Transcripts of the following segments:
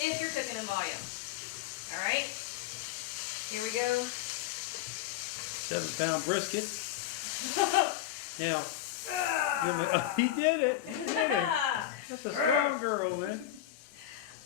if you're cooking in volume. All right, here we go. 7-pound brisket. Now, he did it. He did it. That's a strong girl, man.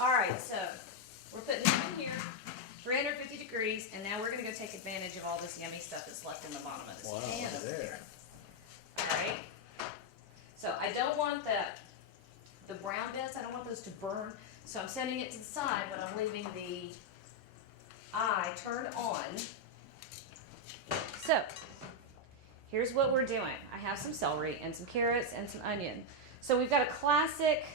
All right, so we're putting it in here, 350 degrees, and now we're gonna go take advantage of all this yummy stuff that's left in the bottom of this pan over there. All right. So I don't want the brown bits. I don't want those to burn. So I'm setting it to the side, but I'm leaving the eye turned on. So here's what we're doing. I have some celery and some carrots and some onion. So we've got a classic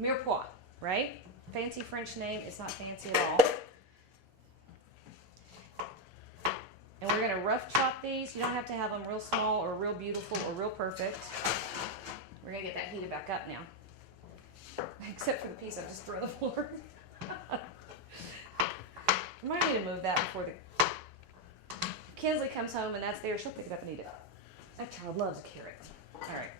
mirepoix, right? Fancy French name. It's not fancy at all. And we're going to rough chop these. You don't have to have them real small or real beautiful or real perfect. We're going to get that heated back up now. Except for the piece I've just thrown on the floor. I might need to move that before the Kinsley comes home and that's there. She'll pick it up and eat it. That child loves a carrot. All right.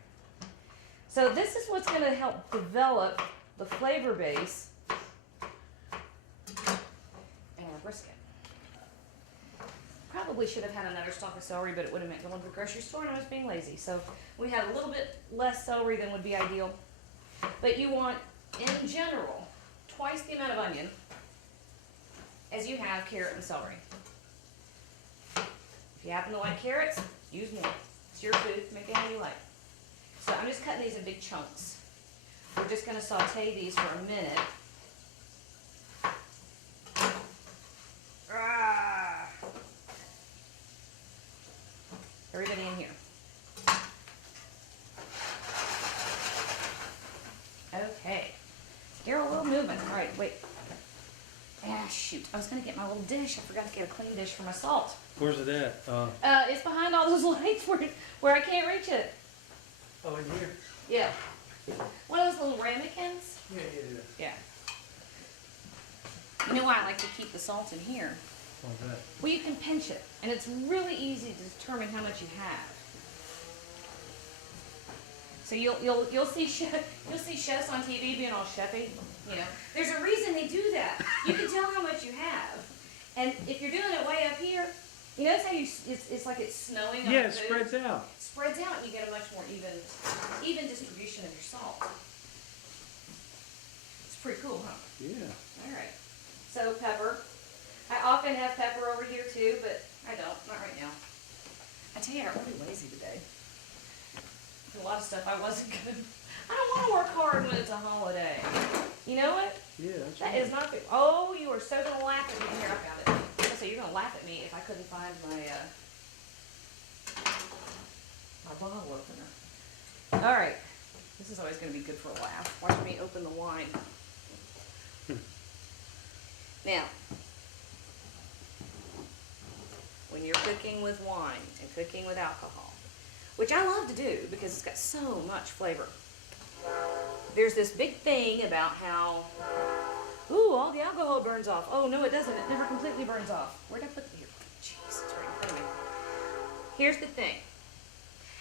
So this is what's going to help develop the flavor base in our brisket. Probably should have had another stalk of celery, but it would have meant going to the grocery store and I was being lazy. So we had a little bit less celery than would be ideal. But you want, in general, twice the amount of onion as you have carrot and celery. If you happen to like carrots, use more. It's your food, make it how you like. So I'm just cutting these in big chunks. We're just going to saute these for a minute. Everybody in here. Okay. You're a little moving. All right, wait. Ah, shoot. I was going to get my little dish. I forgot to get a clean dish for my salt. Where's it at? It's behind all those lights where I can't reach it. Oh, in here? Yeah. One of those little ramekins? Yeah. You know why I like to keep the salt in here? What's that? Well, you can pinch it, and it's really easy to determine how much you have. So you'll see chefs on TV being all chefy, you know. There's a reason they do that. You can tell how much you have, and if you're doing it way up here, you notice how it's like it's snowing. Yeah, it spreads out. It spreads out, and you get a much more even distribution of your salt. It's pretty cool, huh? Yeah. All right. So pepper. I often have pepper over here too, but I don't. Not right now. I tell you, I'm really lazy today. A lot of stuff I wasn't gonna. I don't want to work hard when it's a holiday. You know what? Yeah, that's That right. is not. Oh, you are so gonna laugh at me. Here, I found it. So you're gonna laugh at me if I couldn't find my bottle opener. All right. This is always gonna be good for a laugh. Watch me open the wine. Now, when you're cooking with wine and cooking with alcohol, which I love to do because it's got so much flavor. There's this big thing about how, ooh, all the alcohol burns off. Oh, no, it doesn't. It never completely burns off. Where'd I put it here? Jeez, it's right in front of me. Here's the thing.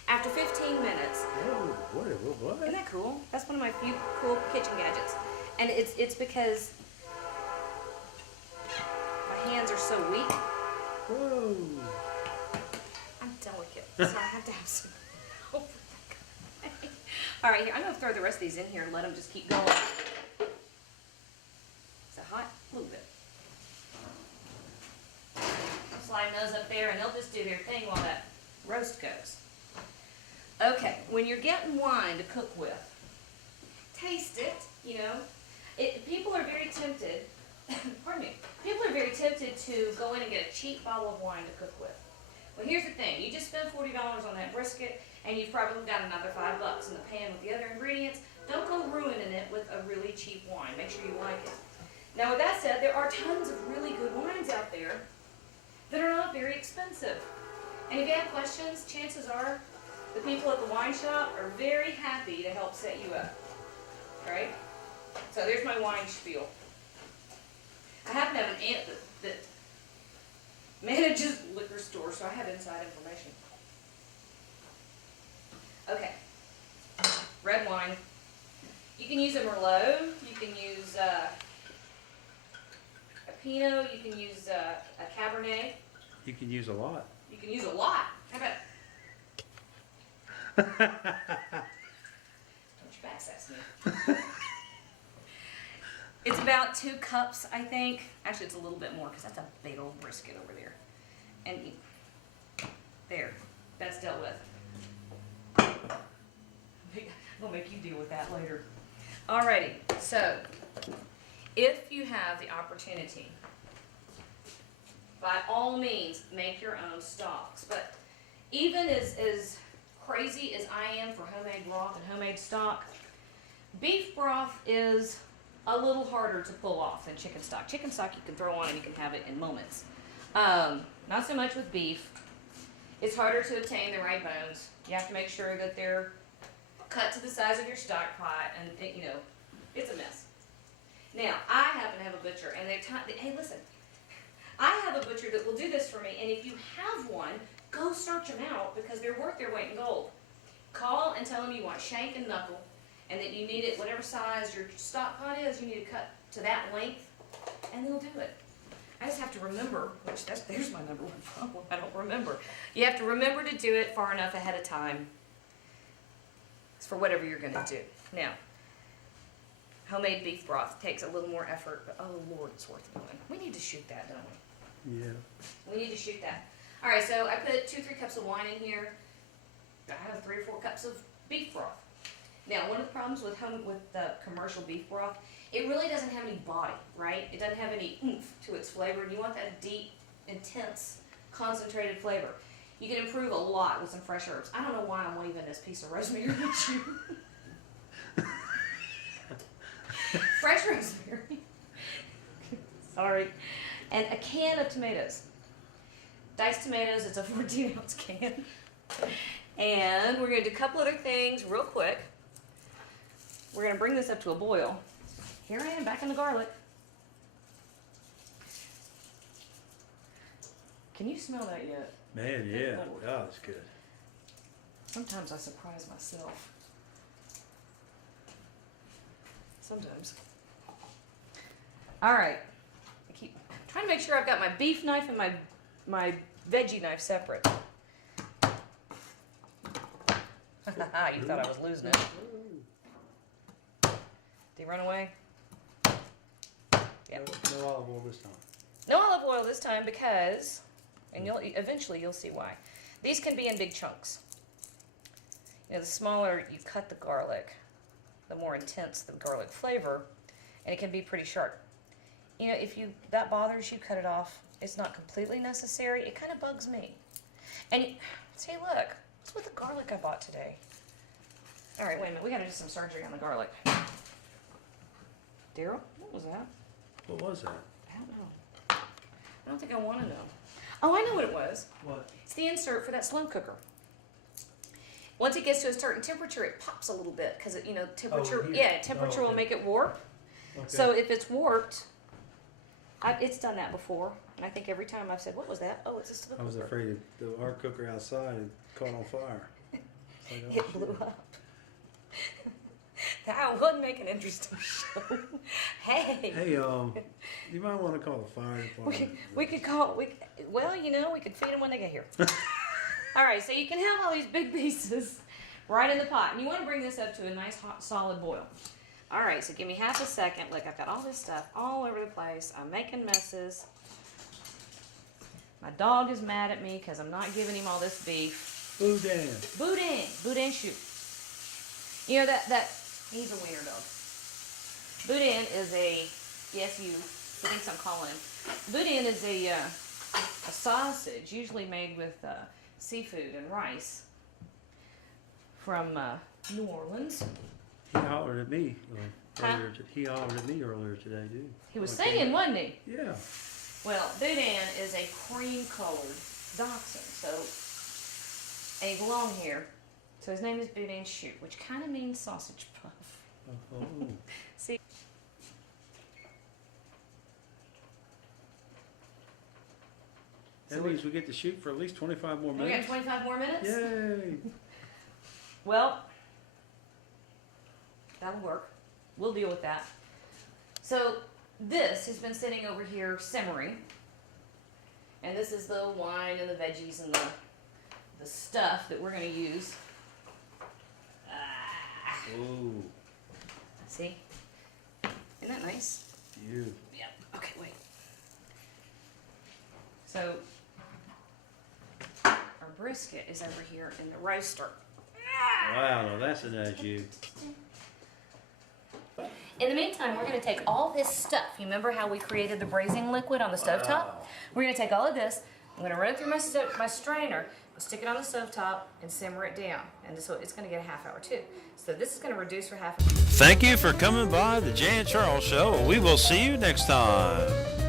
After 15 minutes, Oh, what? isn't that cool? That's one of my few cool kitchen gadgets. And it's because my hands are so weak. Whoa. I'm delicate, so I have to have some. Oh, all right, here, I'm going to throw the rest of these in here and let them just keep going. Is it hot? A little bit. I'll slide those up there and they'll just do their thing while that roast goes. Okay, when you're getting wine to cook with, taste it, you know. People are very tempted, pardon me, people are very tempted to go in and get a cheap bottle of wine to cook with. Well, here's the thing. You just spent $40 on that brisket, and you've probably got another $5 in the pan with the other ingredients. Don't go ruining it with a really cheap wine. Make sure you like it. Now, with that said, there are tons of really good wines out there that are not very expensive. And if you have questions, chances are the people at the wine shop are very happy to help set you up. All right? So there's my wine spiel. I happen to have an aunt that manages a liquor store, so I have inside information. Okay, red wine. You can use a Merlot. You can use Pinot, you can use a Cabernet. You can use a lot. You can use a lot. How about? Don't you backsass me. It's about 2 cups, I think. Actually, it's a little bit more because that's a Bagel Brisket over there. And there, that's dealt with. We'll make you deal with that later. Alrighty, so if you have the opportunity, by all means, make your own stocks. But even as crazy as I am for homemade broth and homemade stock, beef broth is a little harder to pull off than chicken stock. Chicken stock you can throw on and you can have it in moments. Not so much with beef. It's harder to obtain the right bones. You have to make sure that they're cut to the size of your stock pot, and it's a mess. Now, I happen to have a butcher, and hey, listen, I have a butcher that will do this for me, and if you have one, go search them out because they're worth their weight in gold. Call and tell them you want shank and knuckle, and that you need it whatever size your stock pot is, you need to cut to that length, and they'll do it. I just have to remember, there's my number one problem, I don't remember. You have to remember to do it far enough ahead of time for whatever you're going to do. Now, homemade beef broth takes a little more effort, but oh Lord, it's worth doing. We need to shoot that, don't we? Yeah. We need to shoot that. All right, so I put 2-3 cups of wine in here. I have 3 or 4 cups of beef broth. Now, one of the problems with the commercial beef broth, it really doesn't have any body, right? It doesn't have any oomph to its flavor, and you want that deep, intense, concentrated flavor. You can improve a lot with some fresh herbs. I don't know why I'm waving this piece of rosemary at you. Fresh rosemary. Sorry. And a can of tomatoes. Diced tomatoes, it's a 14-ounce can. And we're going to do a couple other things real quick. We're going to bring this up to a boil. Here I am, back in the garlic. Can you smell that yet? Man, yeah. Oh, that's good. Sometimes I surprise myself. Sometimes. All right. I keep trying to make sure I've got my beef knife and my veggie knife separate. You thought I was losing it. Did he run away? Yeah. No olive oil this time. No olive oil this time because, and eventually you'll see why. These can be in big chunks. The smaller you cut the garlic, the more intense the garlic flavor, and it can be pretty sharp. If that bothers you, cut it off. It's not completely necessary. It kind of bugs me. And see, look, what's with the garlic I bought today? All right, wait a minute. We got to do some surgery on the garlic. Daryl, what was that? What was that? I don't know. I don't think I want to know. Oh, I know what it was. What? It's the insert for that slow cooker. Once it gets to a certain temperature, it pops a little bit because temperature. Oh, yeah, temperature will make it warp. Okay. So if it's warped, it's done that before, and I think every time I've said, "What was that?" Oh, it's a slow cooker. I was afraid our cooker outside had caught on fire. Like, oh, It blew up. That would make an interesting show. Hey. Hey, you might want to call the fire department. We could we could feed them when they get here. All right, so you can have all these big pieces right in the pot, and you want to bring this up to a nice hot solid boil. All right, so give me half a second. Look, I've got all this stuff all over the place. I'm making messes. My dog is mad at me because I'm not giving him all this beef. Boudin shoot. That he's a wiener dog. Boudin is he thinks I'm calling him. Boudin is a sausage, usually made with seafood and rice from New Orleans. He hollered at me earlier today, too. He was singing, wasn't he? Yeah. Well, Boudin is a cream-colored dachshund, and he's long hair. So his name is Boudin Shoot, which kind of means sausage puff. Oh. See? That means we get to shoot for at least 25 more We minutes. got 25 more minutes? Yay! Well, that'll work. We'll deal with that. So this has been sitting over here simmering. And this is the wine and the veggies and the stuff that we're going to use. Ooh. See? Isn't that nice? You. Yep. Okay, wait. So, our brisket is over here in the roaster. Wow, no, that's an au jus. In the meantime, we're going to take all this stuff. You remember how we created the braising liquid on the stovetop? Wow. We're going to take all of this. I'm going to run it through my strainer, stick it on the stovetop, and simmer it down. And this it's going to get a half hour too. So this is going to reduce for half an hour. Thank you for coming by the Jay and Charles Show. We will see you next time.